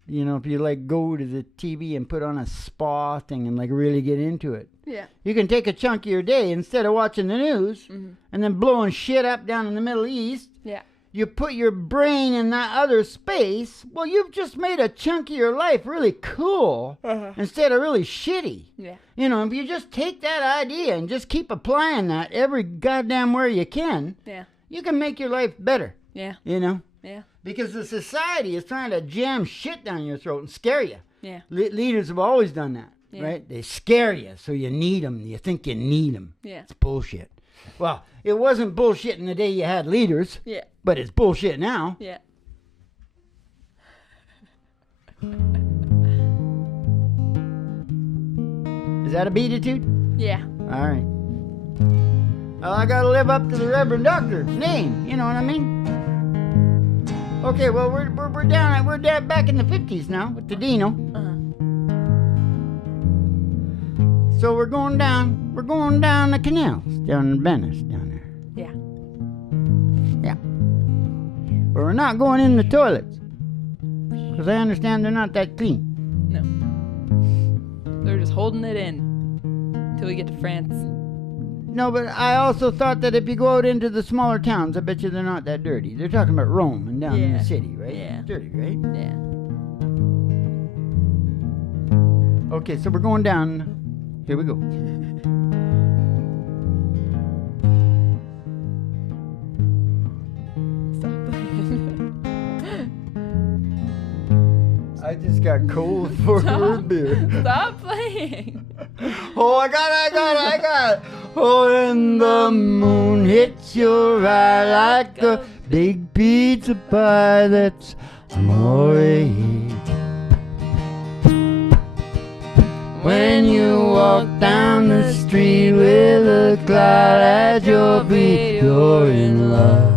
you know, if you like go to the TV and put on a spa thing and like really get into it, Yeah. you can take a chunk of your day instead of watching the news and then blowing shit up down in the Middle East. Yeah. You put your brain in that other space. Well, you've just made a chunk of your life really cool instead of really shitty. Yeah. You know, if you just take that idea and just keep applying that every goddamn where you can, Yeah. you can make your life better. Yeah. You know? Yeah. Because the society is trying to jam shit down your throat and scare you. Yeah. Leaders have always done that, right? They scare you, so you need them. You think you need them. Yeah. It's bullshit. Well, it wasn't bullshit in the day you had leaders, Yeah. but it's bullshit now. Yeah. Is that a beatitude? Yeah. All right. Well, I gotta live up to the Reverend Doctor's name. You know what I mean? Okay. Well, we're down. We're down back in the 50s now with the Dino. So we're going down. We're going down the canals down in Venice down there. Yeah. Yeah. But we're not going in the toilets because I understand they're not that clean. No. They're just holding it in till we get to France. No, but I also thought that if you go out into the smaller towns, I bet you they're not that dirty. They're talking about Rome and down in the city, right? Yeah. It's dirty, right? Yeah. Okay, so we're going down. Here we go. Stop playing. I just got cold for a beer. Stop playing. Oh, I got it. Oh, and the moon hits your eye like a big pizza pie. That's amore. When you walk down the street with a cloud at your feet, you're in love.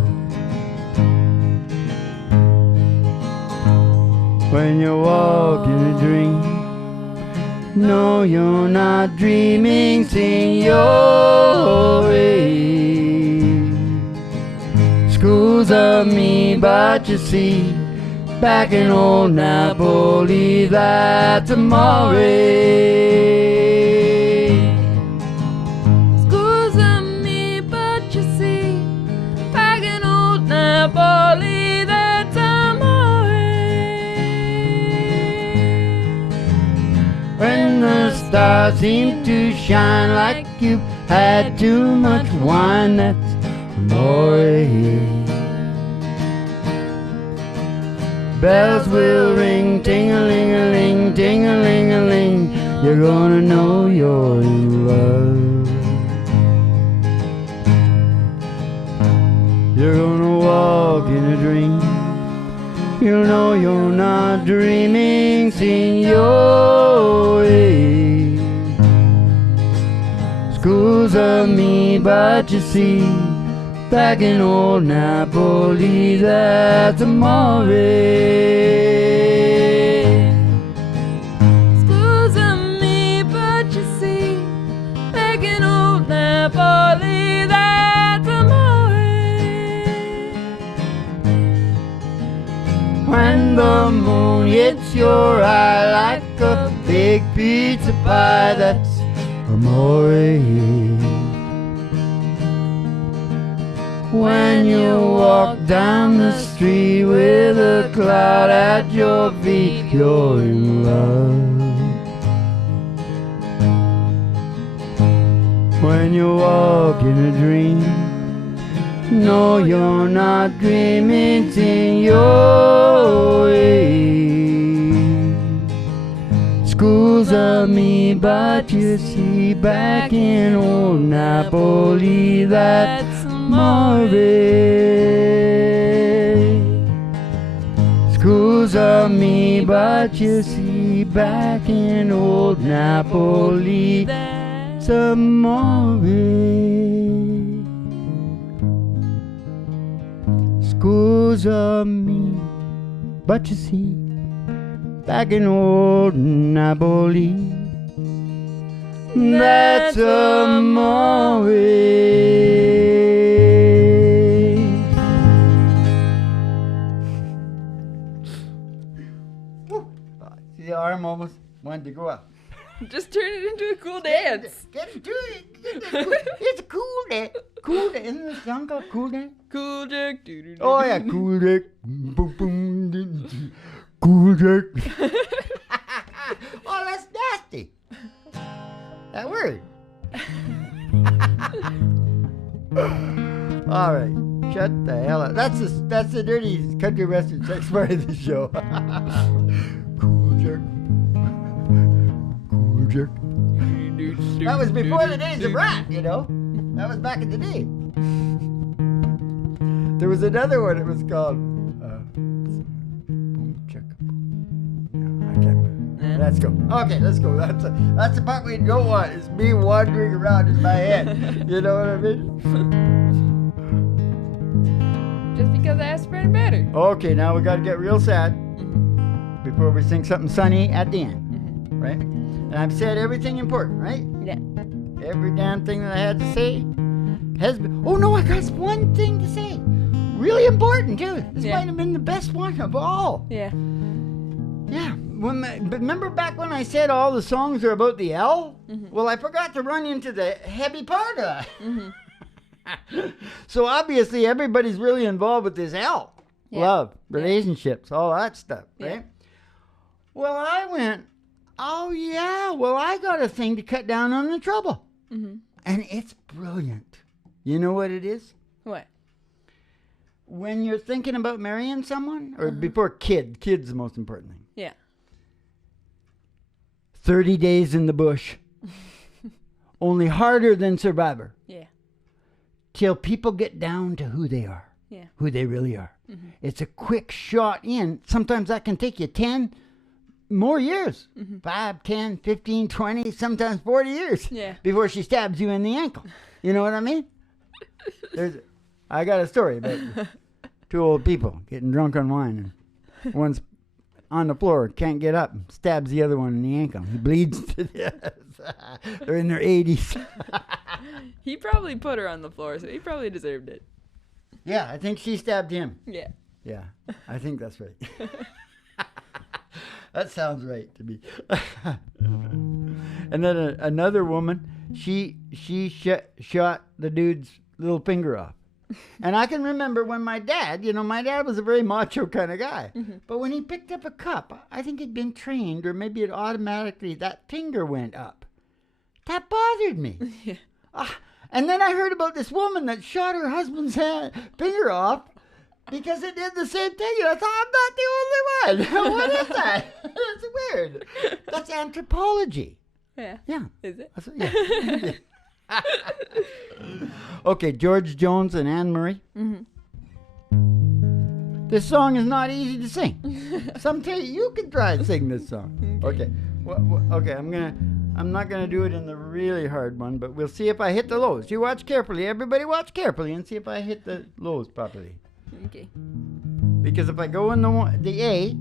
When you're walking a dream, no, you're not dreaming, signore. Schools of me, but you see, back in old Napoli, that's amore. Schools of me, but you see, back in old Napoli, that's amore. When the stars seem to shine like you've had too much wine, that's amore. Bells will ring, ting-a-ling-a-ling, ting-a-ling-a-ling. You're gonna know you're in love. You're gonna walk in a dream. You'll know you're not dreaming, signore. Schools of me, but you see, back in old Napoli, that's amore. Schools of me, but you see, back in old Napoli, that's amore. When the moon hits your eye like a big pizza pie, that's amore. When you walk down the street with a cloud at your feet, you're in love. When you walk in a dream, no, you're not dreaming, signore. Schools of me, but you see, back in old Napoli, that's amore. Schools of me, but you see, back in old Napoli, that's amore. Schools of me, but you see, back in old Napoli, that's amore. The arm almost wanted to go up. Just turn it into a cool dance. Get it, do it. It's a cool day. Cool day. Isn't this song called Cool Day? Cool Jack. Oh yeah, Cool Day. Boom, boom, doo, doo. Cool Jack. Oh, that's nasty. That word. All right, shut the hell up. That's the dirty country western sex part of the show. Cool Jack. Cool Jack. That was before the days of rap, you know. That was back in the day. There was another one. It was called. Boom Check. No, I can't. Let's go. Okay, let's go. That's the part we don't want. Is me wandering around in my head. You know what I mean? Just because I asked for it better. Okay, now we got to get real sad before we sing something sunny at the end, right? And I've said everything important, right? Yeah. Every damn thing that I had to say has been. Oh no, I got one thing to say. Really important too. This might have been the best one of all. Yeah. Yeah. But remember back when I said all the songs are about the L? Well, I forgot to run into the heavy part of that. So obviously everybody's really involved with this L. Yeah. Love, relationships, all that stuff, right? Yeah. Well, I went, oh yeah, well I got a thing to cut down on the trouble. And it's brilliant. You know what it is? What? When you're thinking about marrying someone, or before kid's the most important thing. Yeah. 30 days in the bush. Only harder than Survivor. Yeah. Till people get down to who they are. Yeah. Who they really are. It's a quick shot in. Sometimes that can take you 10 more years. 5, 10, 15, 20, sometimes 40 years. Yeah. Before she stabs you in the ankle. You know what I mean? I got a story about two old people getting drunk on wine. And one's on the floor, can't get up, stabs the other one in the ankle. He bleeds to death. They're in their 80s. He probably put her on the floor, so he probably deserved it. Yeah, I think she stabbed him. Yeah. Yeah, I think that's right. That sounds right to me. And then another woman, she shot the dude's little finger off. And I can remember when my dad was a very macho kind of guy. But when he picked up a cup, I think he'd been trained, or maybe it automatically, that finger went up. That bothered me. Yeah. And then I heard about this woman that shot her husband's finger off because it did the same thing. And I thought, I'm not the only one. What is that? That's weird. That's anthropology. Yeah. Yeah. Is it? Yeah. Okay, George Jones and Anne Murray. Mm-hmm. This song is not easy to sing. Sometime you can try and sing this song. Okay. Okay, I'm not gonna do it in the really hard one, but we'll see if I hit the lows. You watch carefully. Everybody watch carefully and see if I hit the lows properly. Okay. Because if I go in the A,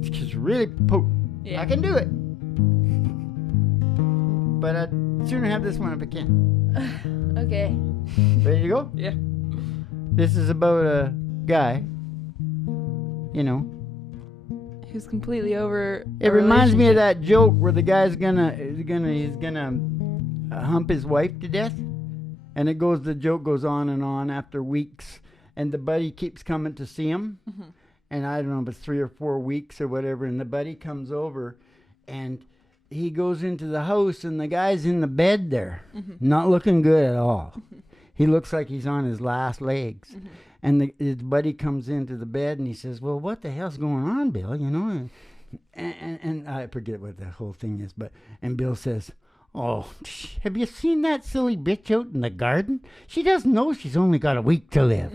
it's just really potent. Yeah. I can do it. But I'd sooner have this one if I can. Okay. Ready to go? Yeah. This is about a guy, you know. Who's completely over. It reminds me of that joke where the guy's gonna hump his wife to death, and the joke goes on and on after weeks, and the buddy keeps coming to see him, and I don't know if it's 3 or 4 weeks or whatever, and the buddy comes over, and he goes into the house, and the guy's in the bed there, not looking good at all. He looks like he's on his last legs. And his buddy comes into the bed and he says, well, what the hell's going on, Bill? You know, and I forget what the whole thing is, and Bill says, oh, have you seen that silly bitch out in the garden? She doesn't know she's only got a week to live.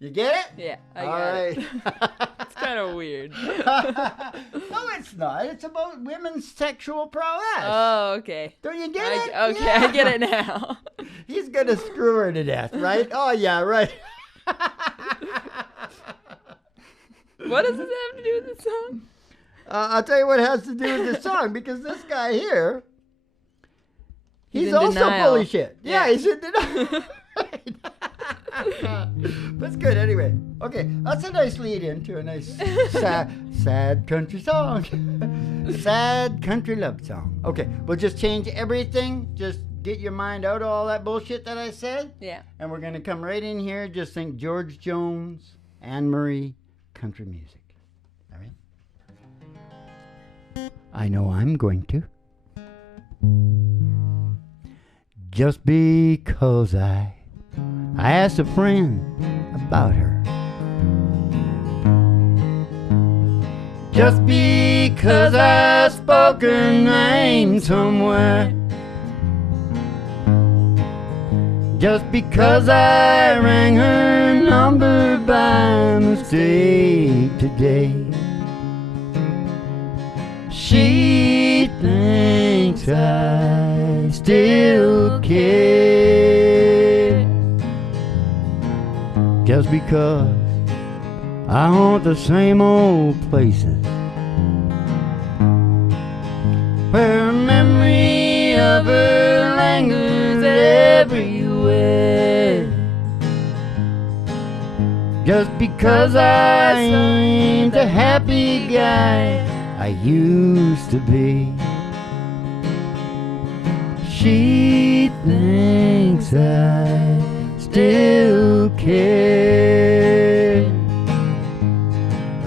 You get it? Yeah, I All got right. it. It's kind of weird. No, it's not. It's about women's sexual prowess. Oh, okay. Don't you get it? Okay, Yeah. I get it now. He's going to screw her to death, right? Oh, yeah, right. What does this have to do with the song? I'll tell you what it has to do with this song, because this guy here, he's in also denial. full of shit. Yeah, Yeah. he's in denial. That's good anyway. Okay, that's a nice lead into a nice sad country song. Sad country love song. Okay, we'll just change everything. Just get your mind out of all that bullshit that I said. Yeah. And we're going to come right in here. Just think George Jones, Anne Murray, country music. All right? I know I'm going to. Just because I asked a friend about her. Just because I spoke her name somewhere. Just because I rang her number by mistake today. She thinks I still care. Just because I haunt the same old places where a memory of her lingers everywhere. Just because I ain't the happy guy I used to be. She thinks I still care.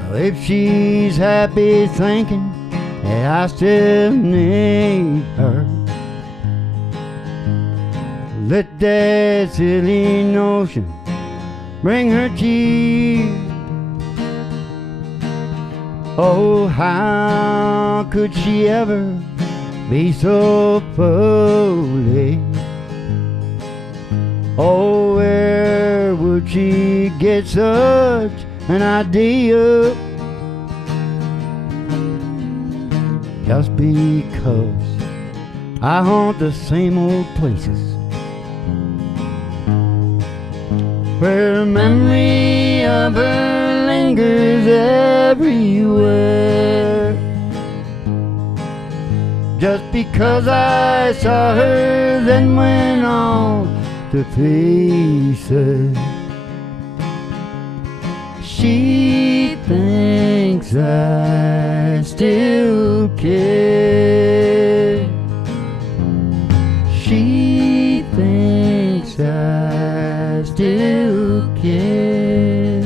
Well, if she's happy thinking that I still need her, let that silly notion bring her tears. Oh, how could she ever be so foolish? Oh, where would she get such an idea? Just because I haunt the same old places where the memory of her lingers everywhere. Just because I saw her then went on to pieces. She thinks I still care. She thinks I still care.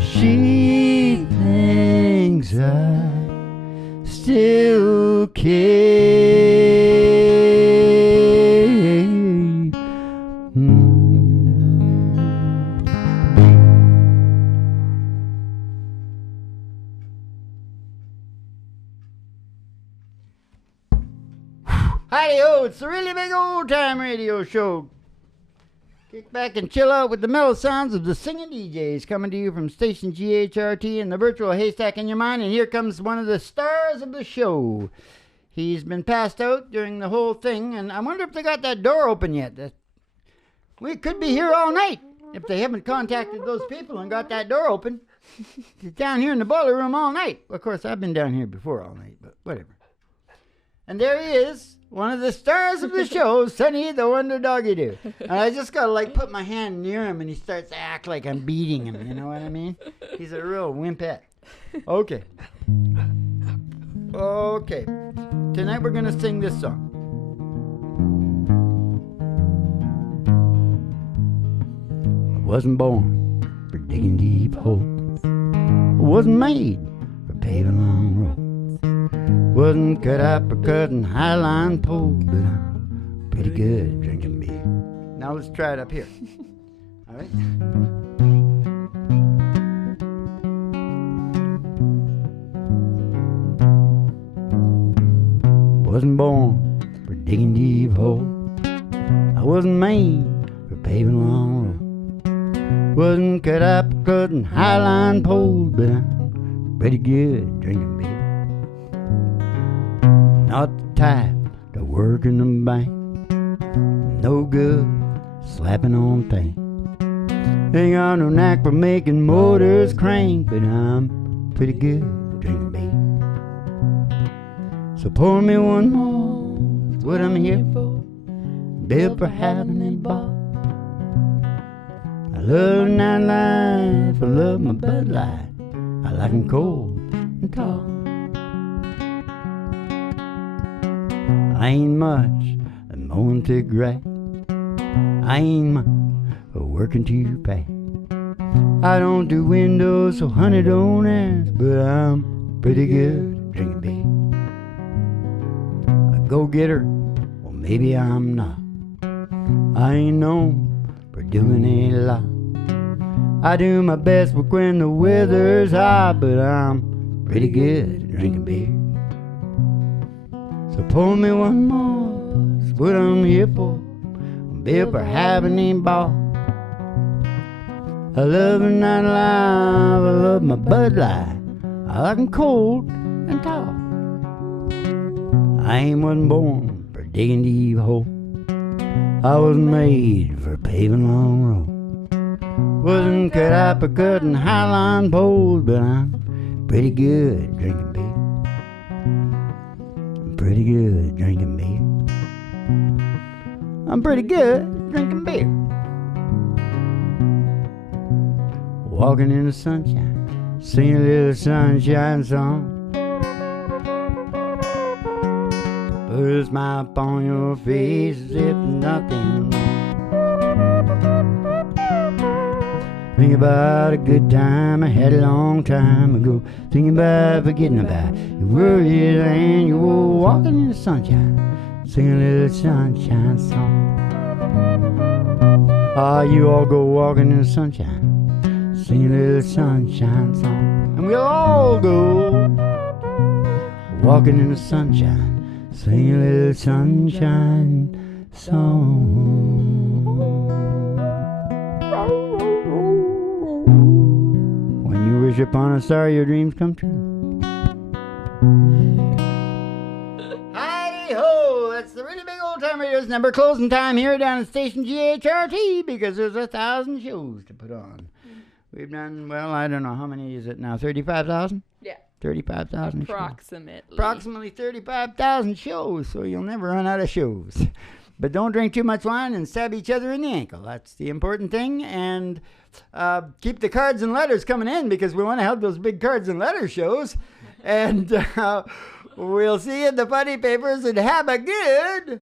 She thinks I still care. Howdy-ho, it's the Really Big Old Time Radio Show. Kick back and chill out with the mellow sounds of the singing DJs coming to you from station GHRT and the virtual haystack in your mind. And here comes one of the stars of the show. He's been passed out during the whole thing, and I wonder if they got that door open yet. We could be here all night if they haven't contacted those people and got that door open. He's down here in the boiler room all night. Of course, I've been down here before all night, but whatever. And there he is, one of the stars of the show, Sonny the Wonder Doggy Doo. And I just got to, like, put my hand near him, and he starts to act like I'm beating him, you know what I mean? He's a real wimpette. Okay. Okay. Tonight we're going to sing this song. I wasn't born for digging deep holes. I wasn't made for paving long roads. Wasn't cut out for cutting highline poles, but I'm pretty good at drinking beer. Now let's try it up here. All right? Wasn't born for digging deep holes. I wasn't made for paving long roads. Wasn't cut out for cutting highline poles, but I'm pretty good at drinking beer. Not the type to work in the bank. No good slapping on things. Ain't got no knack for making motors crank, but I'm pretty good at drinking beer. So pour me one more, it's what I'm here for. Built for having a ball. I love nightlife, I love my Bud Light. I like 'em cold and tall. I ain't much at mowing to grass. I ain't much for working too fast. I don't do windows, so honey don't ask, but I'm pretty good at drinking beer. A go-getter, well maybe I'm not. I ain't known for doing a lot. I do my best work when the weather's hot, but I'm pretty good at drinking beer. So pour me one more, that's what I'm here for. I'm built for having a ball. I love a nightlife, I love my Bud Light. I like 'em cold and tall. I wasn't born for digging deep holes. I was made for paving long roads. Wasn't cut out for cutting highline poles, but I'm pretty good at drinking beer. I'm pretty good at drinking beer. I'm pretty good at drinking beer. Walking in the sunshine, singing a little sunshine song. Put a smile upon your face as if nothing wrong. Think about a good time I had a long time ago. Thinking about forgetting about your worries and you were walking in the sunshine, singing a little sunshine song. Ah, you all go walking in the sunshine, singing a little sunshine song. And we'll all go walking in the sunshine, singing a little sunshine song. When you wish upon a star, your dreams come true. Hi-ho! That's the Really Big Old Time Radio's number closing time here down at Station GHRT because there's 1,000 shows to put on. We've done, well, I don't know, how many is it now? 35,000? Yeah. 35,000 Approximately. shows. Approximately 35,000 shows, so you'll never run out of shows. But don't drink too much wine and stab each other in the ankle. That's the important thing. And keep the cards and letters coming in because we want to have those big cards and letters shows. And we'll see you in the funny papers and have a good